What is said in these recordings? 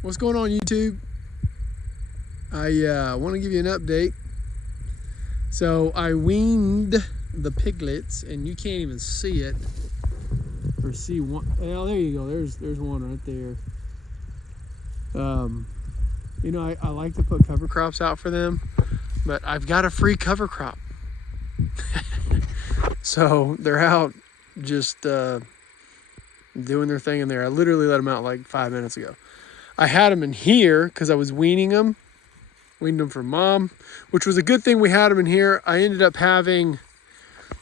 What's going on, YouTube? I want to give you an update. So I weaned the piglets, and you can't even see it or see one. Well, there you go. There's one right there. You know, I like to put cover crops out for them, but I've got a free cover crop. So they're out just doing their thing in there. I literally let them out like 5 minutes ago. I had them in here because I was weaned them for mom, which was a good thing we had them in here. I ended up having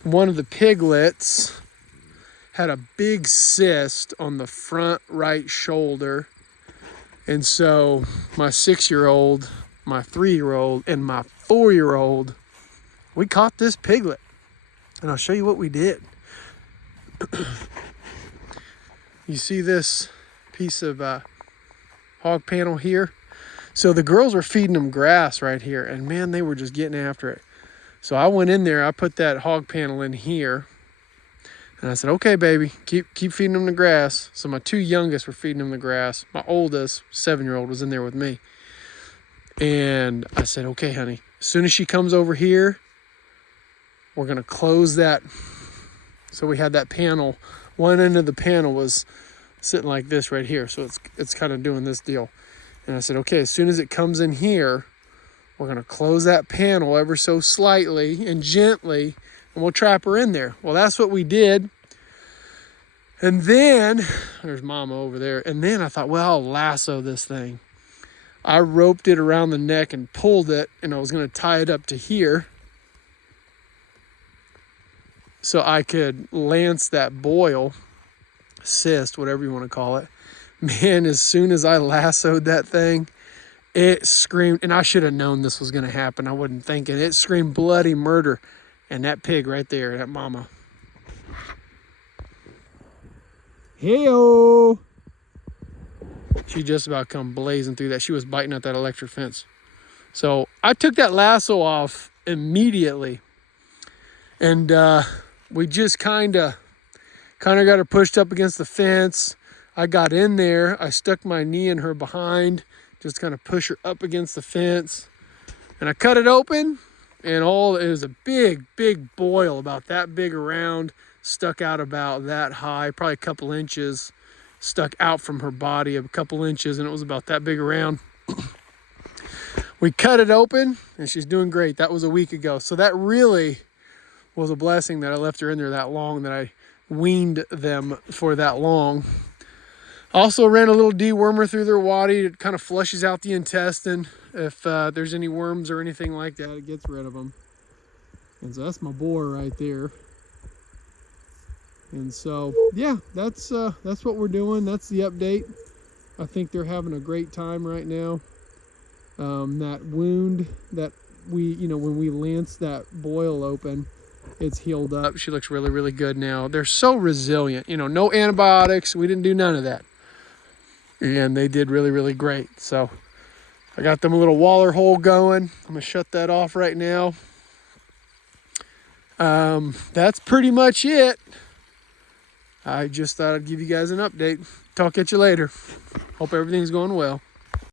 one of the piglets had a big cyst on the front right shoulder. And so my 6-year-old, my 3-year-old, and my 4-year-old, we caught this piglet. And I'll show you what we did. You see this piece of hog panel here? So the girls were feeding them grass right here, and man, they were just getting after it. So I went in there, I put that hog panel in here, and I said, okay, baby, keep feeding them the grass. So my 2 youngest were feeding them the grass. My oldest, 7-year-old, was in there with me. And I said, okay, honey, as soon as she comes over here, we're gonna close that. So we had that panel, one end of the panel was sitting like this right here. So it's kind of doing this deal. And I said, okay, as soon as it comes in here, we're gonna close that panel ever so slightly and gently, and we'll trap her in there. Well, that's what we did. And then, there's Mama over there. And then I thought, well, I'll lasso this thing. I roped it around the neck and pulled it, and I was gonna tie it up to here so I could lance that boil, cyst, whatever you wanna call it. Man, as soon as I lassoed that thing, it screamed, and I should have known this was gonna happen. I wasn't thinking. It screamed bloody murder. And that pig right there, that mama. Hey-o! She just about come blazing through that. She was biting at that electric fence. So I took that lasso off immediately. And we just kind of got her pushed up against the fence. I got in there. I stuck my knee in her behind, just kind of push her up against the fence. And I cut it open. And it was a big boil, about that big around, stuck out about that high, probably a couple inches, stuck out from her body a couple inches, and it was about that big around. We cut it open, and she's doing great. That was a week ago. So that really was a blessing that I left her in there that long, that I weaned them for that long. Also ran a little dewormer through their waddy. It kind of flushes out the intestine. If there's any worms or anything like that, it gets rid of them. And so that's my boar right there. And so, yeah, that's what we're doing. That's the update. I think they're having a great time right now. That wound that when we lanced that boil open, it's healed up. She looks really good now. They're so resilient. No antibiotics. We didn't do none of that. And they did really great. So I got them a little waller hole going. I'm gonna shut that off right now. That's pretty much it. I just thought I'd give you guys an update. Talk at you later. Hope everything's going well.